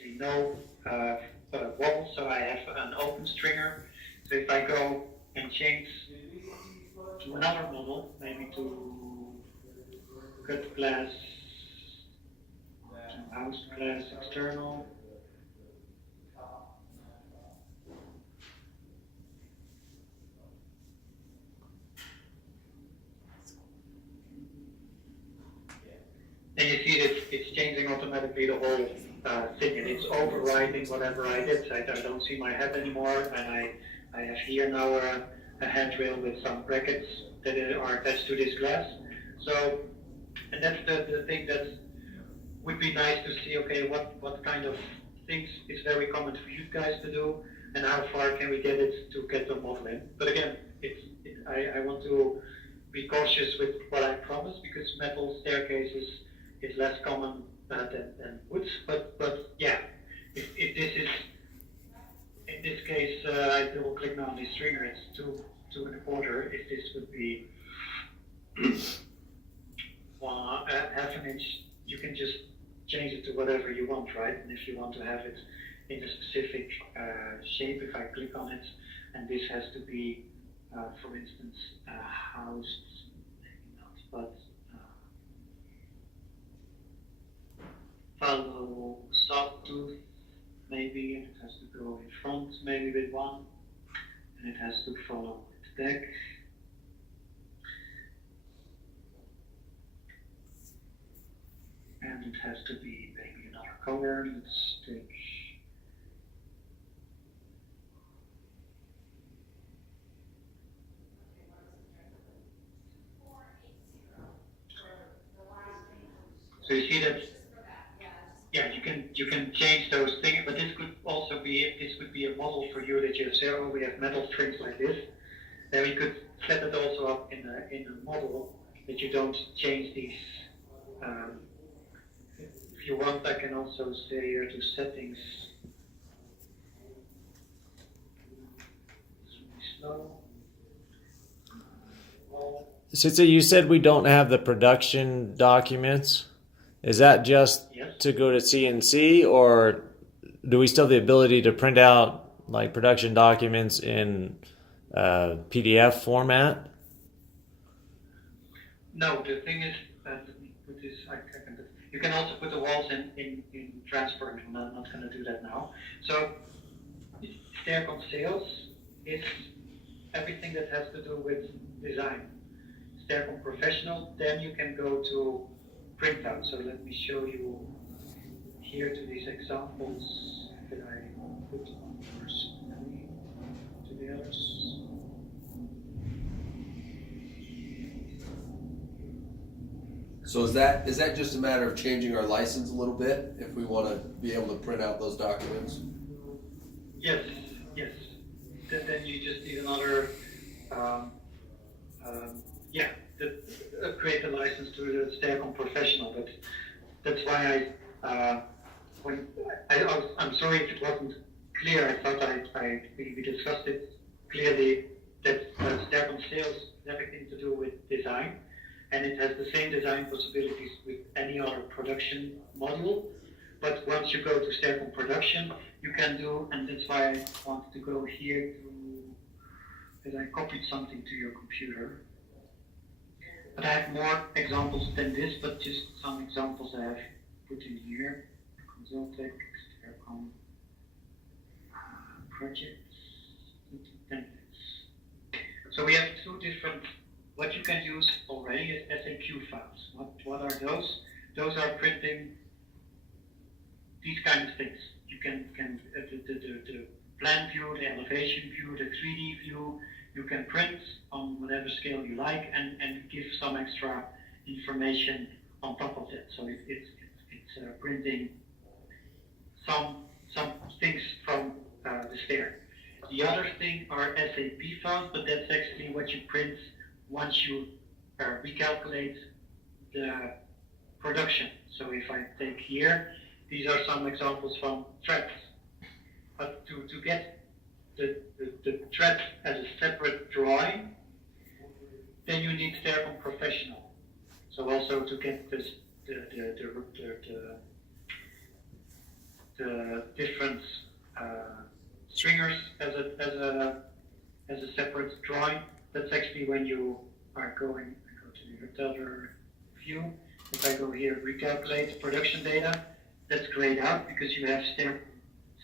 actually no wobble, so I have an open stringer. So if I go and change to another model, maybe to cut glass, to house glass external. And you see that it's changing automatically the whole thing, and it's overriding whatever I did. I don't see my head anymore, and I have here now a handrail with some brackets that are attached to this glass. So, and that's the thing that would be nice to see, okay, what kind of things is very common for you guys to do, and how far can we get it to get the model in. But again, I want to be cautious with what I promise, because metal staircases is less common than wood. But yeah, if this is, in this case, I double click now on the stringer, it's 2.25. If this would be half an inch, you can just change it to whatever you want, right? And if you want to have it in a specific shape, if I click on it, and this has to be, for instance, housed, maybe not, but follow sawtooth, maybe, and it has to go in front, maybe with one, and it has to follow with deck. And it has to be maybe another color. Let's take so you see that, yeah, you can change those things, but this could also be, this would be a model for you that you say, oh, we have metal strings like this. Then we could set it also up in a model that you don't change these. If you want, I can also say here to settings. It's really slow. So you said we don't have the production documents. Is that just Yes. to go to CNC, or do we still have the ability to print out like production documents in PDF format? No, the thing is, let me put this, you can also put the walls in transparent. I'm not going to do that now. So, Staircon sales is everything that has to do with design. Staircon professional, then you can go to printout. So let me show you here to these examples that I put on first to the others. So is that just a matter of changing our license a little bit if we want to be able to print out those documents? Yes. Then you just need another, create a license to the Staircon professional. But that's why I'm sorry if it wasn't clear. I thought we discussed it clearly that Staircon sales has everything to do with design. And it has the same design possibilities with any other production module. But once you go to Staircon production, you can do, and that's why I wanted to go here that I copied something to your computer. But I have more examples than this, but just some examples I have put in here. Consultec, Staircon, projects, templates. So we have two different. What you can use already is SAQ files. What are those? Those are printing these kind of things. You can the plan view, the elevation view, the 3D view. You can print on whatever scale you like and give some extra information on top of that. So it's printing some things from the stair. The other thing are SAP files, but that's actually what you print once you recalculate the production. So if I take here, these are some examples from threads. But to get the thread as a separate drawing, then you need Staircon Professional. So also to get this the the different stringers as a separate drawing. That's actually when you are going. I go to the other view. If I go here, recalculate production data, that's grayed out because you have stair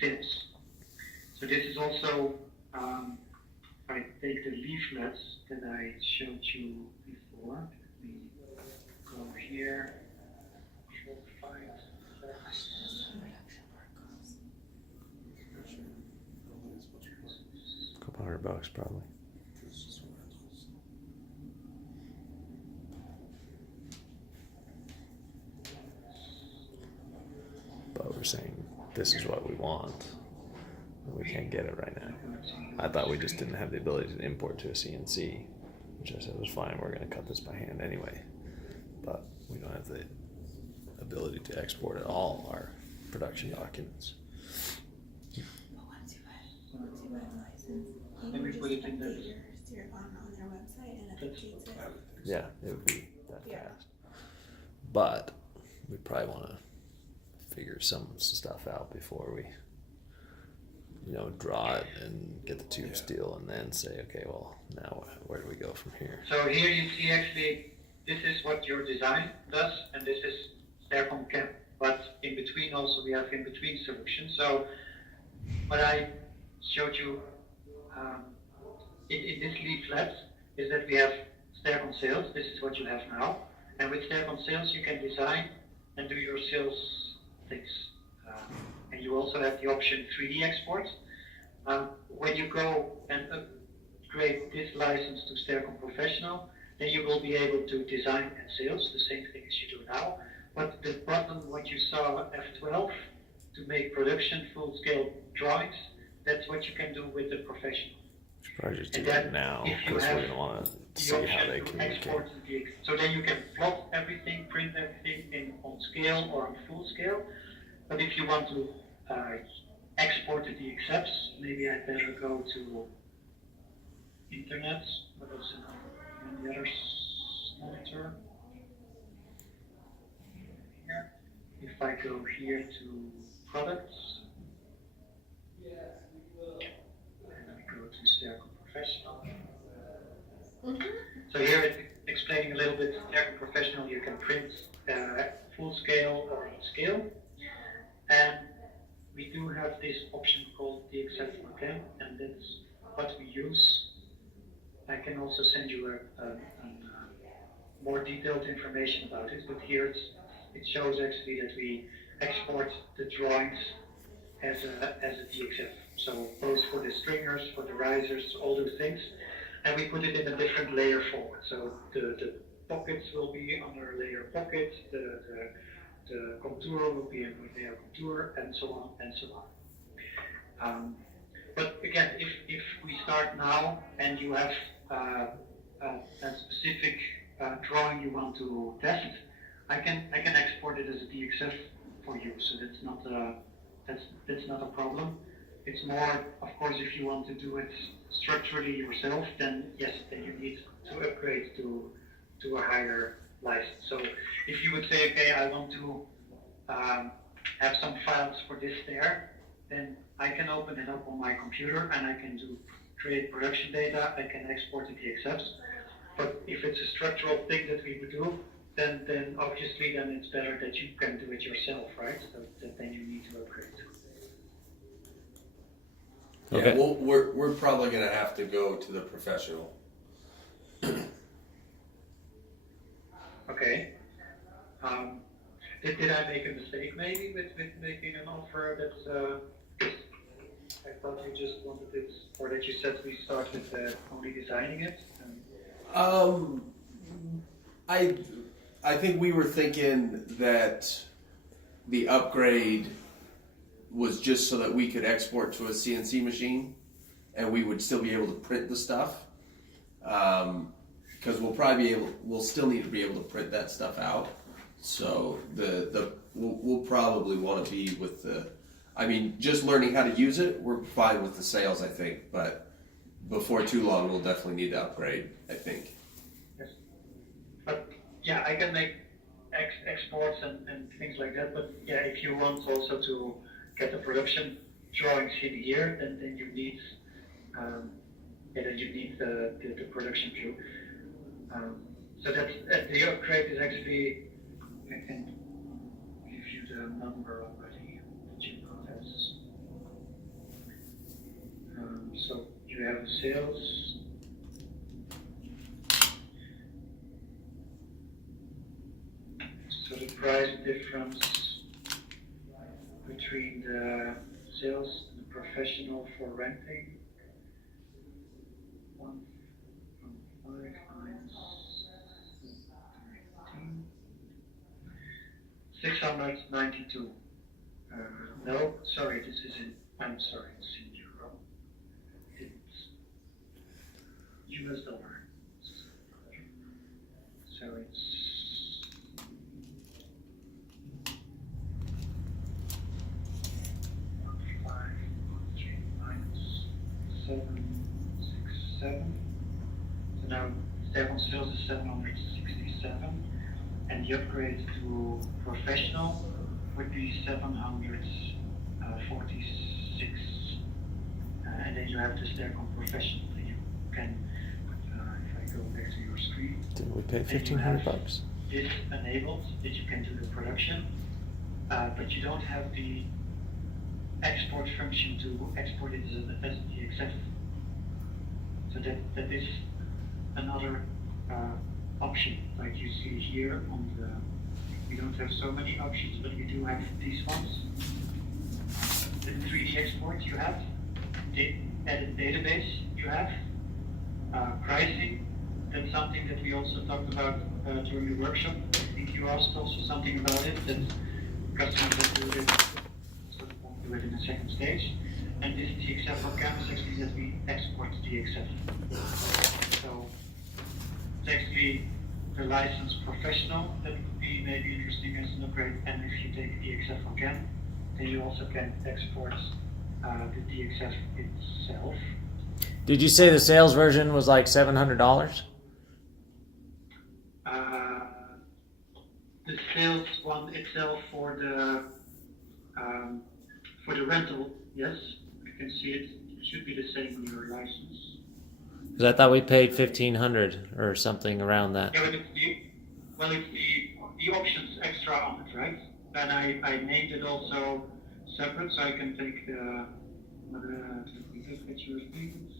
sales. So this is also, if I take the leaflets that I showed you before, let me go here, find Couple $100 probably. But we're saying this is what we want. We can't get it right now. I thought we just didn't have the ability to import to a CNC, which I said was fine. We're going to cut this by hand anyway. But we don't have the ability to export at all our production documents. But once you buy a license, Let you me just put it in update the- your Staircon on their website and it updates it. Yeah, it would be that Yeah. fast. But we probably want to figure some stuff out before we, draw it and get the tube steel and then say, okay, well, now where do we go from here? So here you see actually, this is what your design does, and this is Staircon CAM. But in between also we have in between solutions. So what I showed you in this leaflet is that we have Staircon sales. This is what you have now. And with Staircon sales, you can design and do your sales things. And you also have the option 3D export. When you go and upgrade this license to Staircon Professional, then you will be able to design and sales, the same thing as you do now. But the button, what you saw F12, to make production full-scale drawings, that's what you can do with the Professional. Should probably just do And that then now if you because we're have going to want to The see how option they to communicate. export to the, so then you can plot everything, print everything on scale or on full scale. But if you want to export to the accepts, maybe I'd better go to internet. What else in the other monitor? Here. If I go here to products, and I go to Staircon Professional. So here it's explaining a little bit, Staircon Professional, you can print full scale or on scale. And we do have this option called the accept for CAM, and that's what we use. I can also send you more detailed information about it, but here it shows actually that we export the drawings as a DXF. So both for the stringers, for the risers, all those things. And we put it in a different layer format. So the pockets will be under layer pocket, the contour will be in layer contour, and so on and so on. But again, if we start now and you have a specific drawing you want to test, I can export it as a DXF for you. So that's not a problem. It's more, of course, if you want to do it structurally yourself, then yes, then you need to upgrade to a higher license. So if you would say, okay, I want to have some files for this stair, then I can open it up on my computer and I can create production data, I can export to the accepts. But if it's a structural thing that we would do, then obviously then it's better that you can do it yourself, right? So that then you need to upgrade. Okay. Yeah, we're probably gonna have to go to the professional. Okay. Did I make a mistake maybe with making an offer that's I thought you just wanted it, or that you said we start with only designing it? I think we were thinking that the upgrade was just so that we could export to a CNC machine and we would still be able to print the stuff. Because we'll still need to be able to print that stuff out. So we'll probably want to be with just learning how to use it, we're fine with the sales, I think, but before too long, we'll definitely need to upgrade, I think. Yes. But yeah, I can make exports and things like that, but yeah, if you want also to get the production drawings in here, then you need the production view. So that's the upgrade is actually, I can give you the number already that you got as. So you have sales. So the price difference between the sales and the professional for renting, 1.5 times 13, 692. No, sorry, this is in, I'm sorry, it's in euro. It's US dollar. So it's -767. So now Staircon sales is 767, and the upgrade to professional would be 746. And then you have the Staircon professional that you can, if I go back to your screen, Didn't we pay $1,500? this enabled that you can do the production, but you don't have the export function to export it as DXF. So that is another option, like you see here on the, we don't have so many options, but we do have these ones. The 3D export you have, the edit database you have, pricing, that's something that we also talked about during the workshop. I think you asked also something about it, that customers that do it, so we'll do it in the second stage. And this DXF for campus actually that we export DXF. So it's actually the license professional that would be maybe interesting as an upgrade. And if you take DXF again, then you also can export the DXF itself. Did you say the sales version was like $700? The sales one itself for the rental, yes, you can see it. It should be the same in your license. Because I thought we paid $1,500 or something around that. Yeah, but it's the options extra on it, right? And I named it also separate, so I can take the look at your things.